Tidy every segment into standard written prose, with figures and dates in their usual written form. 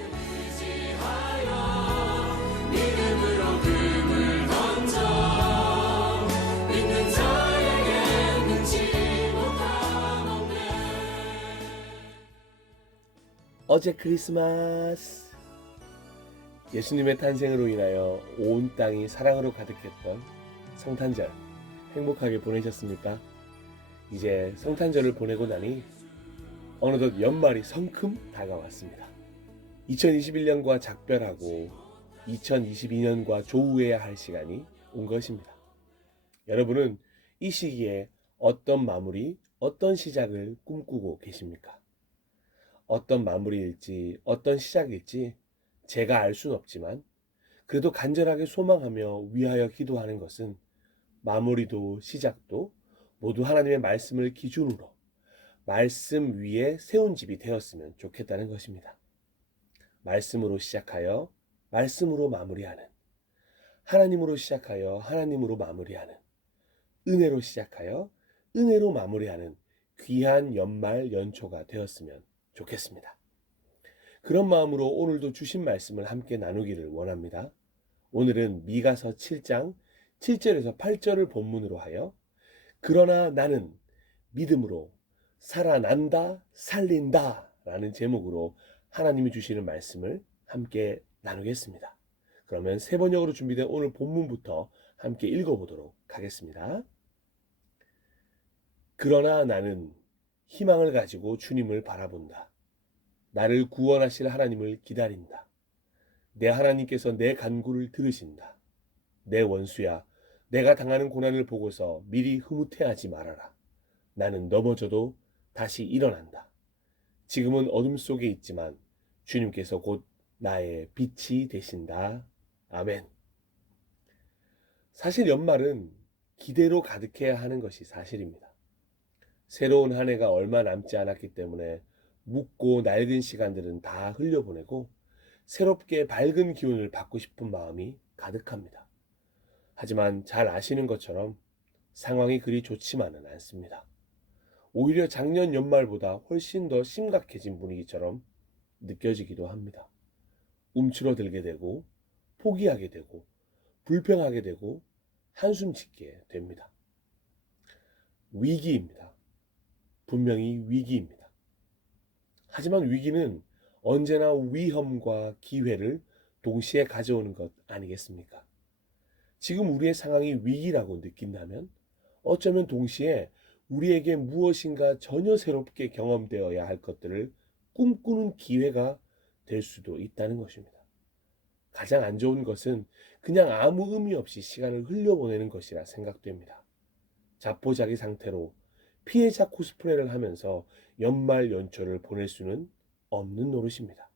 의지하여 믿음으로 금을 던져 믿는 자에게 능치 못함없네. 어제 크리스마스, 예수님의 탄생으로 인하여 온 땅이 사랑으로 가득했던 성탄절 행복하게 보내셨습니까? 이제 성탄절을 보내고 나니 어느덧 연말이 성큼 다가왔습니다. 2021년과 작별하고 2022년과 조우해야 할 시간이 온 것입니다. 여러분은 이 시기에 어떤 마무리, 어떤 시작을 꿈꾸고 계십니까? 어떤 마무리일지, 어떤 시작일지 제가 알 수는 없지만 그래도 간절하게 소망하며 위하여 기도하는 것은 마무리도 시작도 모두 하나님의 말씀을 기준으로 말씀 위에 세운 집이 되었으면 좋겠다는 것입니다. 말씀으로 시작하여 말씀으로 마무리하는, 하나님으로 시작하여 하나님으로 마무리하는, 은혜로 시작하여 은혜로 마무리하는 귀한 연말 연초가 되었으면 좋겠습니다. 그런 마음으로 오늘도 주신 말씀을 함께 나누기를 원합니다. 오늘은 미가서 7장 7절에서 8절을 본문으로 하여 그러나 나는 믿음으로 살아난다, 살린다 라는 제목으로 하나님이 주시는 말씀을 함께 나누겠습니다. 그러면 세 번역으로 준비된 오늘 본문부터 함께 읽어보도록 하겠습니다. 그러나 나는 희망을 가지고 주님을 바라본다. 나를 구원하실 하나님을 기다린다. 내 하나님께서 내 간구를 들으신다. 내 원수야, 내가 당하는 고난을 보고서 미리 흐뭇해하지 말아라. 나는 넘어져도 다시 일어난다. 지금은 어둠 속에 있지만 주님께서 곧 나의 빛이 되신다. 아멘. 사실 연말은 기대로 가득해야 하는 것이 사실입니다. 새로운 한 해가 얼마 남지 않았기 때문에 묵고 낡은 시간들은 다 흘려보내고 새롭게 밝은 기운을 받고 싶은 마음이 가득합니다. 하지만 잘 아시는 것처럼 상황이 그리 좋지만은 않습니다. 오히려 작년 연말보다 훨씬 더 심각해진 분위기처럼 느껴지기도 합니다. 움츠러들게 되고 포기하게 되고 불평하게 되고 한숨 짓게 됩니다. 위기입니다. 분명히 위기입니다. 하지만 위기는 언제나 위험과 기회를 동시에 가져오는 것 아니겠습니까? 지금 우리의 상황이 위기라고 느낀다면 어쩌면 동시에 우리에게 무엇인가 전혀 새롭게 경험되어야 할 것들을 꿈꾸는 기회가 될 수도 있다는 것입니다. 가장 안 좋은 것은 그냥 아무 의미 없이 시간을 흘려보내는 것이라 생각됩니다. 자포자기 상태로 피해자 코스프레를 하면서 연말 연초를 보낼 수는 없는 노릇입니다.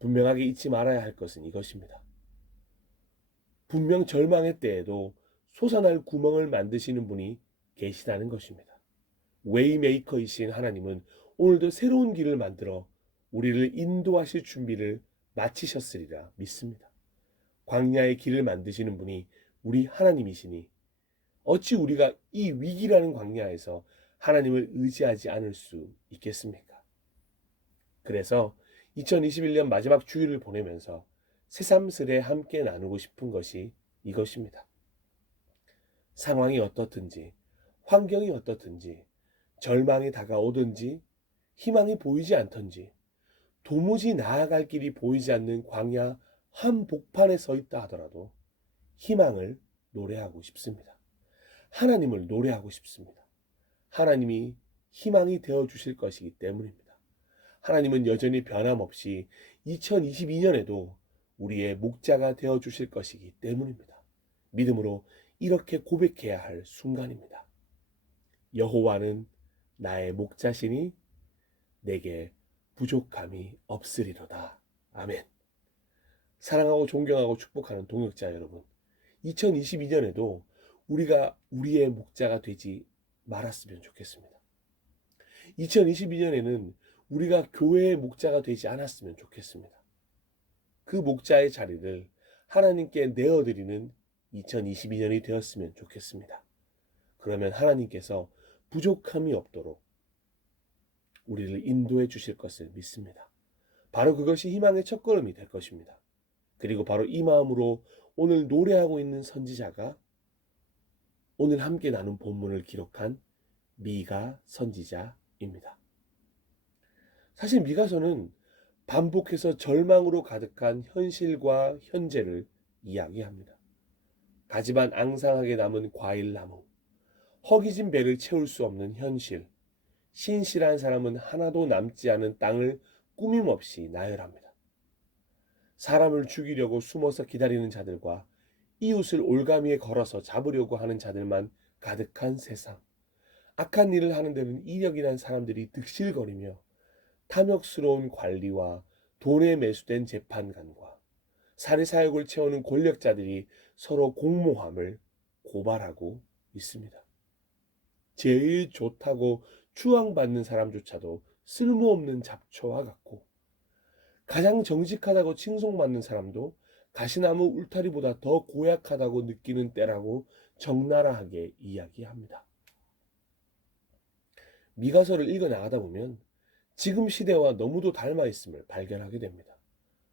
분명하게 잊지 말아야 할 것은 이것입니다. 분명 절망의 때에도 솟아날 구멍을 만드시는 분이 계시다는 것입니다. 웨이메이커이신 하나님은 오늘도 새로운 길을 만들어 우리를 인도하실 준비를 마치셨으리라 믿습니다. 광야의 길을 만드시는 분이 우리 하나님이시니 어찌 우리가 이 위기라는 광야에서 하나님을 의지하지 않을 수 있겠습니까? 그래서 2021년 마지막 주일을 보내면서 새삼스레 함께 나누고 싶은 것이 이것입니다. 상황이 어떻든지, 환경이 어떻든지, 절망이 다가오든지, 희망이 보이지 않던지, 도무지 나아갈 길이 보이지 않는 광야 한복판에 서 있다 하더라도 희망을 노래하고 싶습니다. 하나님을 노래하고 싶습니다. 하나님이 희망이 되어주실 것이기 때문입니다. 하나님은 여전히 변함없이 2022년에도 우리의 목자가 되어주실 것이기 때문입니다. 믿음으로 이렇게 고백해야 할 순간입니다. 여호와는 나의 목자시니 내게 부족함이 없으리로다. 아멘. 사랑하고 존경하고 축복하는 동역자 여러분, 2022년에도 우리가 우리의 목자가 되지 말았으면 좋겠습니다. 2022년에는 우리가 교회의 목자가 되지 않았으면 좋겠습니다. 그 목자의 자리를 하나님께 내어드리는 2022년이 되었으면 좋겠습니다. 그러면 하나님께서 부족함이 없도록 우리를 인도해 주실 것을 믿습니다. 바로 그것이 희망의 첫걸음이 될 것입니다. 그리고 바로 이 마음으로 오늘 노래하고 있는 선지자가 오늘 함께 나눈 본문을 기록한 미가 선지자입니다. 사실 미가서는 반복해서 절망으로 가득한 현실과 현재를 이야기합니다. 가지만 앙상하게 남은 과일나무, 허기진 배를 채울 수 없는 현실, 신실한 사람은 하나도 남지 않은 땅을 꾸밈없이 나열합니다. 사람을 죽이려고 숨어서 기다리는 자들과 이웃을 올가미에 걸어서 잡으려고 하는 자들만 가득한 세상. 악한 일을 하는 데는 이력이란 사람들이 득실거리며 탐욕스러운 관리와 돈에 매수된 재판관과 사리사욕을 채우는 권력자들이 서로 공모함을 고발하고 있습니다. 제일 좋다고 추앙받는 사람조차도 쓸모없는 잡초와 같고 가장 정직하다고 칭송받는 사람도 가시나무 울타리보다 더 고약하다고 느끼는 때라고 적나라하게 이야기합니다. 미가서를 읽어 나가다 보면 지금 시대와 너무도 닮아 있음을 발견하게 됩니다.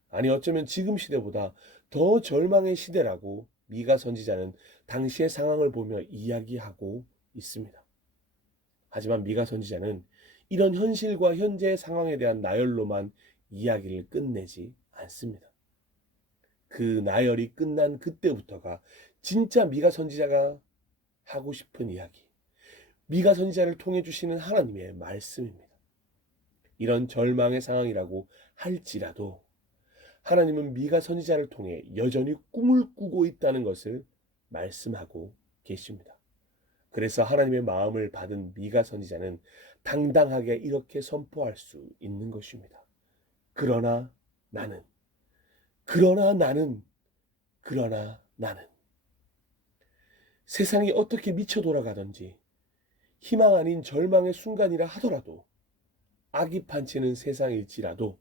아니 어쩌면 지금 시대보다 더 절망의 시대라고 미가 선지자는 당시의 상황을 보며 이야기하고 있습니다. 하지만 미가 선지자는 이런 현실과 현재의 상황에 대한 나열로만 이야기를 끝내지 않습니다. 그 나열이 끝난 그때부터가 진짜 미가 선지자가 하고 싶은 이야기, 미가 선지자를 통해 주시는 하나님의 말씀입니다. 이런 절망의 상황이라고 할지라도 하나님은 미가 선지자를 통해 여전히 꿈을 꾸고 있다는 것을 말씀하고 계십니다. 그래서 하나님의 마음을 받은 미가 선지자는 당당하게 이렇게 선포할 수 있는 것입니다. 그러나 나는, 그러나 나는, 그러나 나는. 세상이 어떻게 미쳐 돌아가든지 희망 아닌 절망의 순간이라 하더라도 악이 판치는 세상일지라도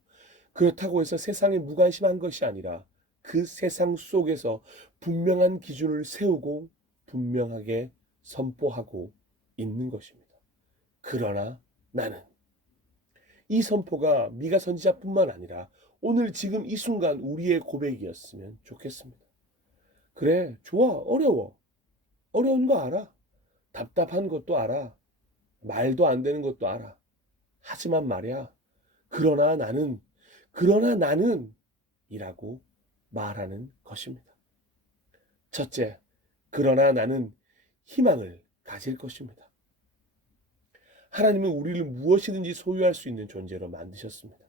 그렇다고 해서 세상에 무관심한 것이 아니라 그 세상 속에서 분명한 기준을 세우고 분명하게 선포하고 있는 것입니다. 그러나 나는. 이 선포가 미가 선지자뿐만 아니라 오늘 지금 이 순간 우리의 고백이었으면 좋겠습니다. 그래, 좋아, 어려워. 어려운 거 알아. 답답한 것도 알아. 말도 안 되는 것도 알아. 하지만 말이야, 그러나 나는 이라고 말하는 것입니다. 첫째, 그러나 나는 희망을 가질 것입니다. 하나님은 우리를 무엇이든지 소유할 수 있는 존재로 만드셨습니다.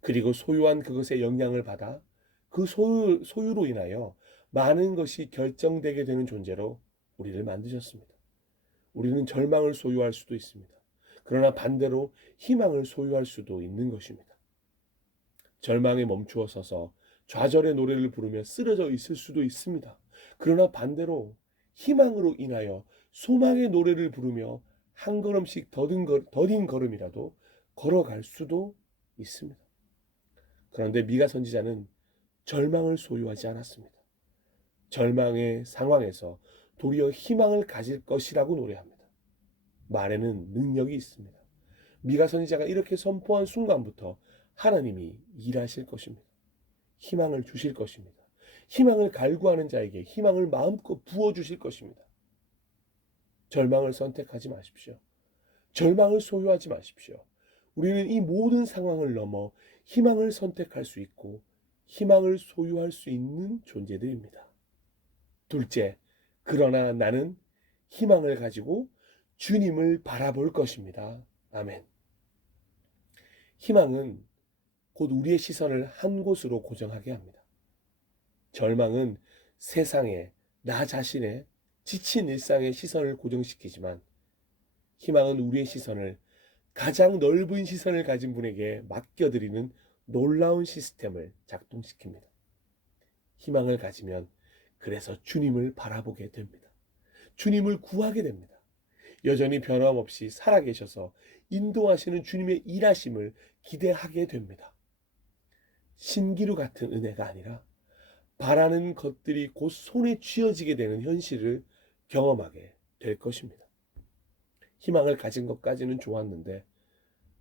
그리고 소유한 그것의 영향을 받아 그 소유로 인하여 많은 것이 결정되게 되는 존재로 우리를 만드셨습니다. 우리는 절망을 소유할 수도 있습니다. 그러나 반대로 희망을 소유할 수도 있는 것입니다. 절망에 멈추어 서서 좌절의 노래를 부르며 쓰러져 있을 수도 있습니다. 그러나 반대로 희망으로 인하여 소망의 노래를 부르며 한 걸음씩 더딘 걸음이라도 걸어갈 수도 있습니다. 그런데 미가 선지자는 절망을 소유하지 않았습니다. 절망의 상황에서 도리어 희망을 가질 것이라고 노래합니다. 말에는 능력이 있습니다. 미가 선지자가 이렇게 선포한 순간부터 하나님이 일하실 것입니다. 희망을 주실 것입니다. 희망을 갈구하는 자에게 희망을 마음껏 부어주실 것입니다. 절망을 선택하지 마십시오. 절망을 소유하지 마십시오. 우리는 이 모든 상황을 넘어 희망을 선택할 수 있고 희망을 소유할 수 있는 존재들입니다. 둘째, 그러나 나는 희망을 가지고 주님을 바라볼 것입니다. 아멘. 희망은 곧 우리의 시선을 한 곳으로 고정하게 합니다. 절망은 세상에, 나 자신의 지친 일상의 시선을 고정시키지만 희망은 우리의 시선을 가장 넓은 시선을 가진 분에게 맡겨드리는 놀라운 시스템을 작동시킵니다. 희망을 가지면 그래서 주님을 바라보게 됩니다. 주님을 구하게 됩니다. 여전히 변함없이 살아계셔서 인도하시는 주님의 일하심을 기대하게 됩니다. 신기루 같은 은혜가 아니라 바라는 것들이 곧 손에 쥐어지게 되는 현실을 경험하게 될 것입니다. 희망을 가진 것까지는 좋았는데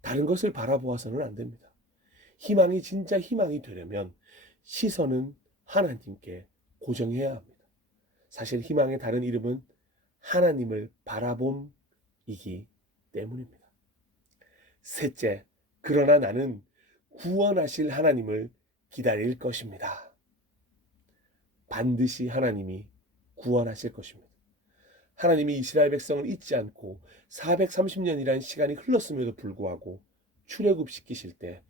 다른 것을 바라보아서는 안 됩니다. 희망이 진짜 희망이 되려면 시선은 하나님께 고정해야 합니다. 사실 희망의 다른 이름은 하나님을 바라봄이기 때문입니다. 셋째, 그러나 나는 구원하실 하나님을 기다릴 것입니다. 반드시 하나님이 구원하실 것입니다. 하나님이 이스라엘 백성을 잊지 않고 430년이라는 시간이 흘렀음에도 불구하고 출애굽시키실 때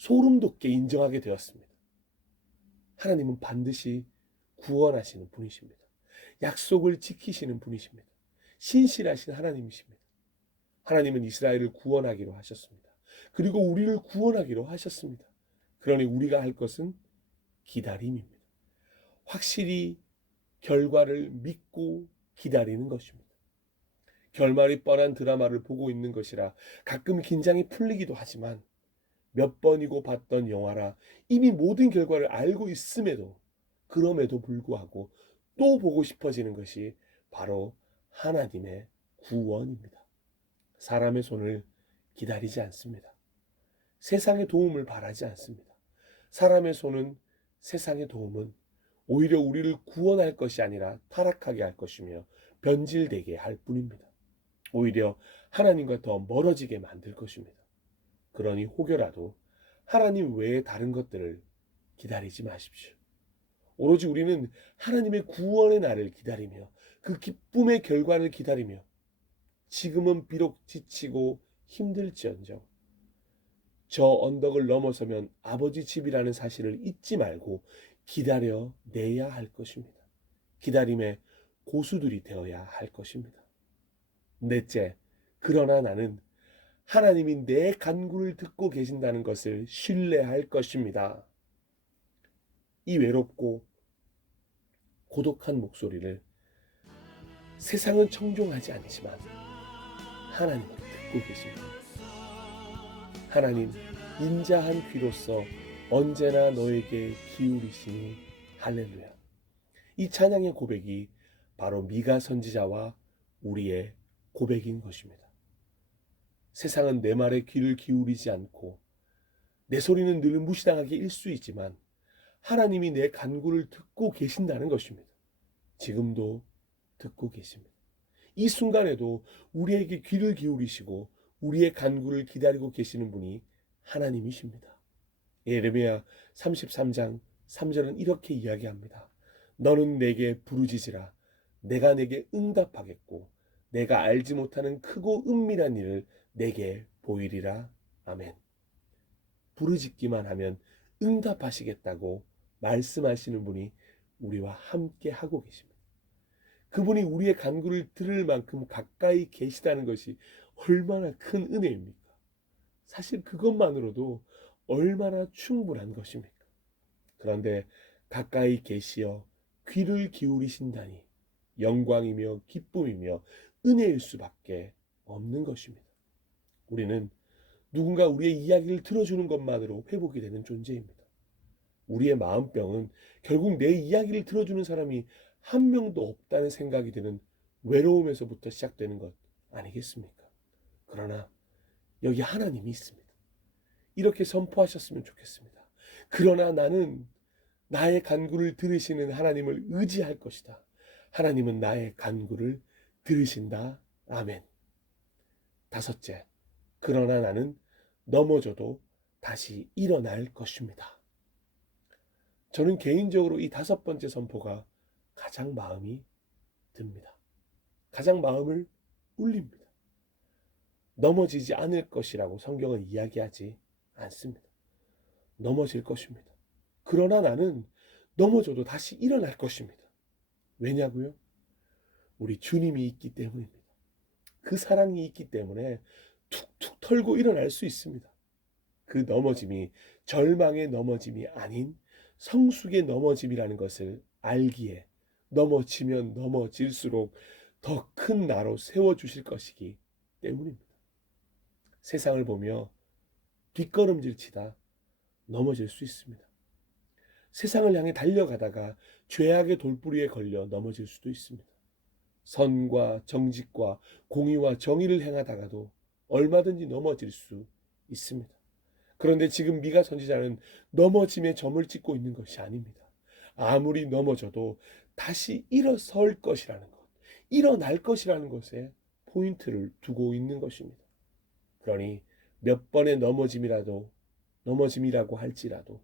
소름 돋게 인정하게 되었습니다. 하나님은 반드시 구원하시는 분이십니다. 약속을 지키시는 분이십니다. 신실하신 하나님이십니다. 하나님은 이스라엘을 구원하기로 하셨습니다. 그리고 우리를 구원하기로 하셨습니다. 그러니 우리가 할 것은 기다림입니다. 확실히 결과를 믿고 기다리는 것입니다. 결말이 뻔한 드라마를 보고 있는 것이라 가끔 긴장이 풀리기도 하지만 몇 번이고 봤던 영화라 이미 모든 결과를 알고 있음에도 그럼에도 불구하고 또 보고 싶어지는 것이 바로 하나님의 구원입니다. 사람의 손을 기다리지 않습니다. 세상의 도움을 바라지 않습니다. 사람의 손은 세상의 도움은 오히려 우리를 구원할 것이 아니라 타락하게 할 것이며 변질되게 할 뿐입니다. 오히려 하나님과 더 멀어지게 만들 것입니다. 그러니 혹여라도 하나님 외에 다른 것들을 기다리지 마십시오. 오로지 우리는 하나님의 구원의 날을 기다리며 그 기쁨의 결과를 기다리며 지금은 비록 지치고 힘들지언정 저 언덕을 넘어서면 아버지 집이라는 사실을 잊지 말고 기다려내야 할 것입니다. 기다림의 고수들이 되어야 할 것입니다. 넷째, 그러나 나는 하나님이 내 간구를 듣고 계신다는 것을 신뢰할 것입니다. 이 외롭고 고독한 목소리를 세상은 청종하지 않지만 하나님은 듣고 계십니다. 하나님, 인자한 귀로서 언제나 너에게 기울이시니 할렐루야. 이 찬양의 고백이 바로 미가 선지자와 우리의 고백인 것입니다. 세상은 내 말에 귀를 기울이지 않고 내 소리는 늘 무시당하게 일수이지만 하나님이 내 간구를 듣고 계신다는 것입니다. 지금도 듣고 계십니다. 이 순간에도 우리에게 귀를 기울이시고 우리의 간구를 기다리고 계시는 분이 하나님이십니다. 예레미야 33장 3절은 이렇게 이야기합니다. 너는 내게 부르짖으라. 내가 내게 응답하겠고 내가 알지 못하는 크고 은밀한 일을 내게 보이리라. 아멘. 부르짖기만 하면 응답하시겠다고 말씀하시는 분이 우리와 함께 하고 계십니다. 그분이 우리의 간구를 들을 만큼 가까이 계시다는 것이 얼마나 큰 은혜입니까? 사실 그것만으로도 얼마나 충분한 것입니까? 그런데 가까이 계시어 귀를 기울이신다니 영광이며 기쁨이며 은혜일 수밖에 없는 것입니다. 우리는 누군가 우리의 이야기를 들어주는 것만으로 회복이 되는 존재입니다. 우리의 마음병은 결국 내 이야기를 들어주는 사람이 한 명도 없다는 생각이 드는 외로움에서부터 시작되는 것 아니겠습니까? 그러나 여기 하나님이 있습니다. 이렇게 선포하셨으면 좋겠습니다. 그러나 나는 나의 간구를 들으시는 하나님을 의지할 것이다. 하나님은 나의 간구를 들으신다. 아멘. 다섯째, 그러나 나는 넘어져도 다시 일어날 것입니다. 저는 개인적으로 이 다섯 번째 선포가 가장 마음이 듭니다. 가장 마음을 울립니다. 넘어지지 않을 것이라고 성경은 이야기하지 않습니다. 넘어질 것입니다. 그러나 나는 넘어져도 다시 일어날 것입니다. 왜냐고요? 우리 주님이 있기 때문입니다. 그 사랑이 있기 때문에 툭툭 털고 일어날 수 있습니다. 그 넘어짐이 절망의 넘어짐이 아닌 성숙의 넘어짐이라는 것을 알기에 넘어지면 넘어질수록 더 큰 나로 세워주실 것이기 때문입니다. 세상을 보며 뒷걸음질 치다 넘어질 수 있습니다. 세상을 향해 달려가다가 죄악의 돌부리에 걸려 넘어질 수도 있습니다. 선과 정직과 공의와 정의를 행하다가도 얼마든지 넘어질 수 있습니다. 그런데 지금 미가 선지자는 넘어짐에 점을 찍고 있는 것이 아닙니다. 아무리 넘어져도 다시 일어설 것이라는 것, 일어날 것이라는 것에 포인트를 두고 있는 것입니다. 그러니 몇 번의 넘어짐이라고 할지라도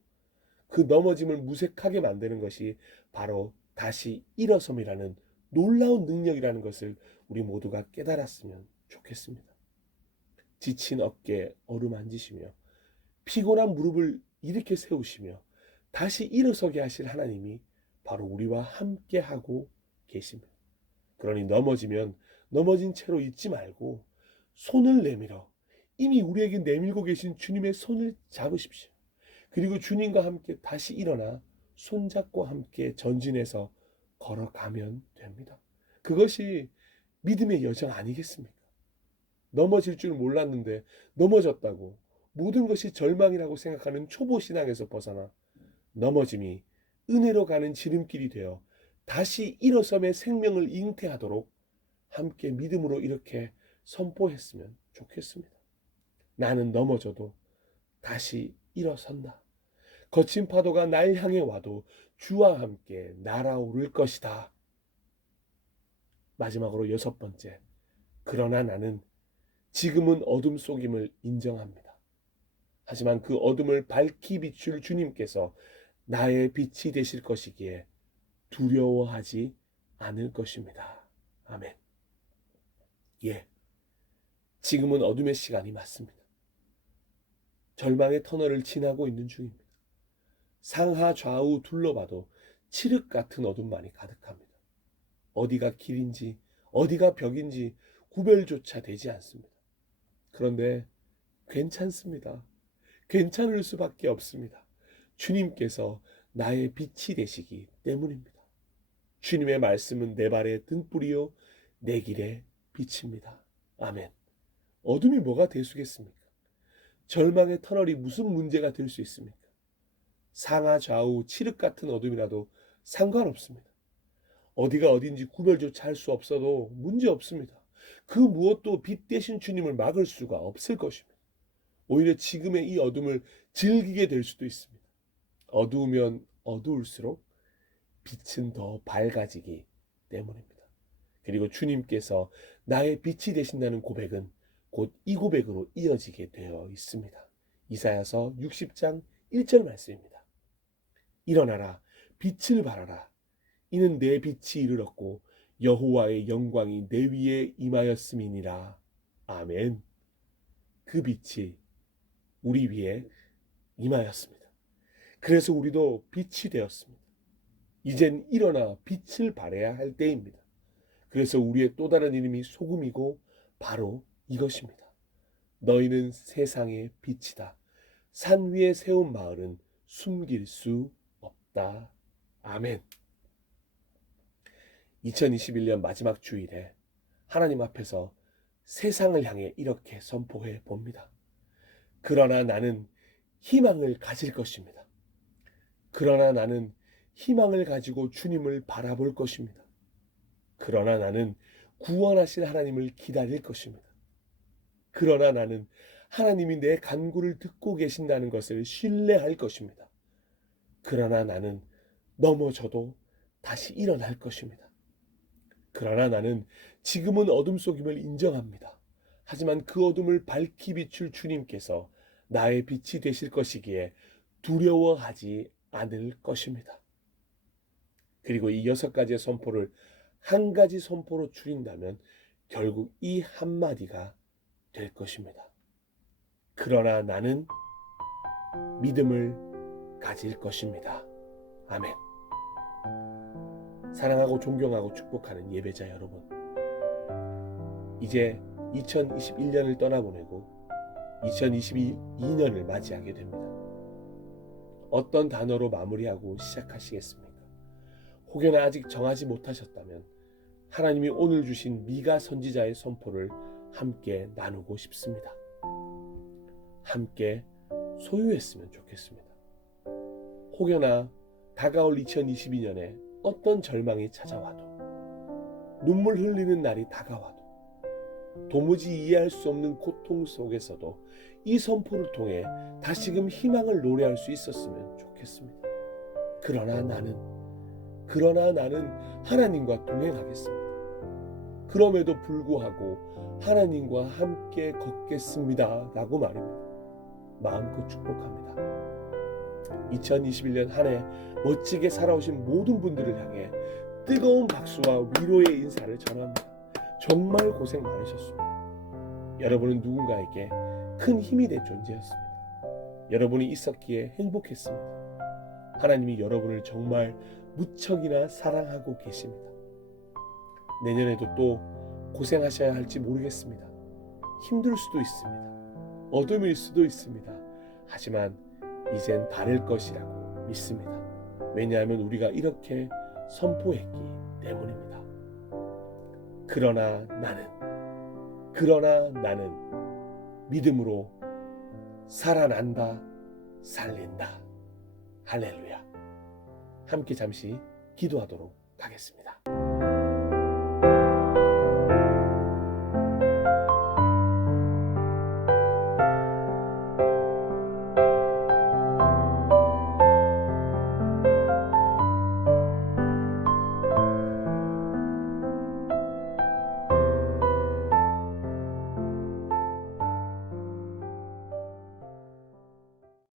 그 넘어짐을 무색하게 만드는 것이 바로 다시 일어섬이라는 놀라운 능력이라는 것을 우리 모두가 깨달았으면 좋겠습니다. 지친 어깨에 어루만지시며 피곤한 무릎을 일으켜 세우시며 다시 일어서게 하실 하나님이 바로 우리와 함께 하고 계십니다. 그러니 넘어지면 넘어진 채로 있지 말고 손을 내밀어 이미 우리에게 내밀고 계신 주님의 손을 잡으십시오. 그리고 주님과 함께 다시 일어나 손잡고 함께 전진해서 걸어가면 됩니다. 그것이 믿음의 여정 아니겠습니까? 넘어질 줄 몰랐는데 넘어졌다고 모든 것이 절망이라고 생각하는 초보 신앙에서 벗어나 넘어짐이 은혜로 가는 지름길이 되어 다시 일어섬의 생명을 잉태하도록 함께 믿음으로 이렇게 선포했으면 좋겠습니다. 나는 넘어져도 다시 일어선다. 거친 파도가 날 향해 와도 주와 함께 날아오를 것이다. 마지막으로 6번째, 그러나 나는 지금은 어둠 속임을 인정합니다. 하지만 그 어둠을 밝히 비출 주님께서 나의 빛이 되실 것이기에 두려워하지 않을 것입니다. 아멘. 예, 지금은 어둠의 시간이 맞습니다. 절망의 터널을 지나고 있는 중입니다. 상하 좌우 둘러봐도 칠흑 같은 어둠만이 가득합니다. 어디가 길인지 어디가 벽인지 구별조차 되지 않습니다. 그런데 괜찮습니다. 괜찮을 수밖에 없습니다. 주님께서 나의 빛이 되시기 때문입니다. 주님의 말씀은 내 발의 등불이요 내 길의 빛입니다. 아멘. 어둠이 뭐가 되수겠습니까? 절망의 터널이 무슨 문제가 될 수 있습니까? 상하 좌우 칠흑 같은 어둠이라도 상관없습니다. 어디가 어딘지 구별조차 할 수 없어도 문제 없습니다. 그 무엇도 빛 대신 주님을 막을 수가 없을 것입니다. 오히려 지금의 이 어둠을 즐기게 될 수도 있습니다. 어두우면 어두울수록 빛은 더 밝아지기 때문입니다. 그리고 주님께서 나의 빛이 되신다는 고백은 곧 이 고백으로 이어지게 되어 있습니다. 이사야서 60장 1절 말씀입니다. 일어나라, 빛을 발하라. 이는 내 빛이 이르렀고 여호와의 영광이 내 위에 임하였음이니라. 아멘. 그 빛이 우리 위에 임하였습니다. 그래서 우리도 빛이 되었습니다. 이젠 일어나 빛을 발해야 할 때입니다. 그래서 우리의 또 다른 이름이 소금이고 바로 이것입니다. 너희는 세상의 빛이다. 산 위에 세운 마을은 숨길 수 없다. 아멘. 2021년 마지막 주일에 하나님 앞에서 세상을 향해 이렇게 선포해 봅니다. 그러나 나는 희망을 가질 것입니다. 그러나 나는 희망을 가지고 주님을 바라볼 것입니다. 그러나 나는 구원하실 하나님을 기다릴 것입니다. 그러나 나는 하나님이 내 간구를 듣고 계신다는 것을 신뢰할 것입니다. 그러나 나는 넘어져도 다시 일어날 것입니다. 그러나 나는 지금은 어둠 속임을 인정합니다. 하지만 그 어둠을 밝히 비출 주님께서 나의 빛이 되실 것이기에 두려워하지 않을 것입니다. 그리고 이 6가지의 선포를 한 가지 선포로 줄인다면 결국 이 한마디가 될 것입니다. 그러나 나는 믿음을 가질 것입니다. 아멘. 사랑하고 존경하고 축복하는 예배자 여러분, 이제 2021년을 떠나보내고 2022년을 맞이하게 됩니다. 어떤 단어로 마무리하고 시작하시겠습니까? 혹여나 아직 정하지 못하셨다면 하나님이 오늘 주신 미가 선지자의 선포를 함께 나누고 싶습니다. 함께 소유했으면 좋겠습니다. 혹여나 다가올 2022년에 어떤 절망이 찾아와도, 눈물 흘리는 날이 다가와도, 도무지 이해할 수 없는 고통 속에서도 이 선포를 통해 다시금 희망을 노래할 수 있었으면 좋겠습니다. 그러나 나는 하나님과 동행하겠습니다. 그럼에도 불구하고 하나님과 함께 걷겠습니다 라고 말입니다. 마음껏 축복합니다. 2021년 한 해 멋지게 살아오신 모든 분들을 향해 뜨거운 박수와 위로의 인사를 전합니다. 정말 고생 많으셨습니다. 여러분은 누군가에게 큰 힘이 된 존재였습니다. 여러분이 있었기에 행복했습니다. 하나님이 여러분을 정말 무척이나 사랑하고 계십니다. 내년에도 또 고생하셔야 할지 모르겠습니다. 힘들 수도 있습니다. 어둠일 수도 있습니다. 하지만 이젠 다를 것이라고 믿습니다. 왜냐하면 우리가 이렇게 선포했기 때문입니다. 그러나 나는 믿음으로 살아난다, 살린다. 할렐루야. 함께 잠시 기도하도록 하겠습니다.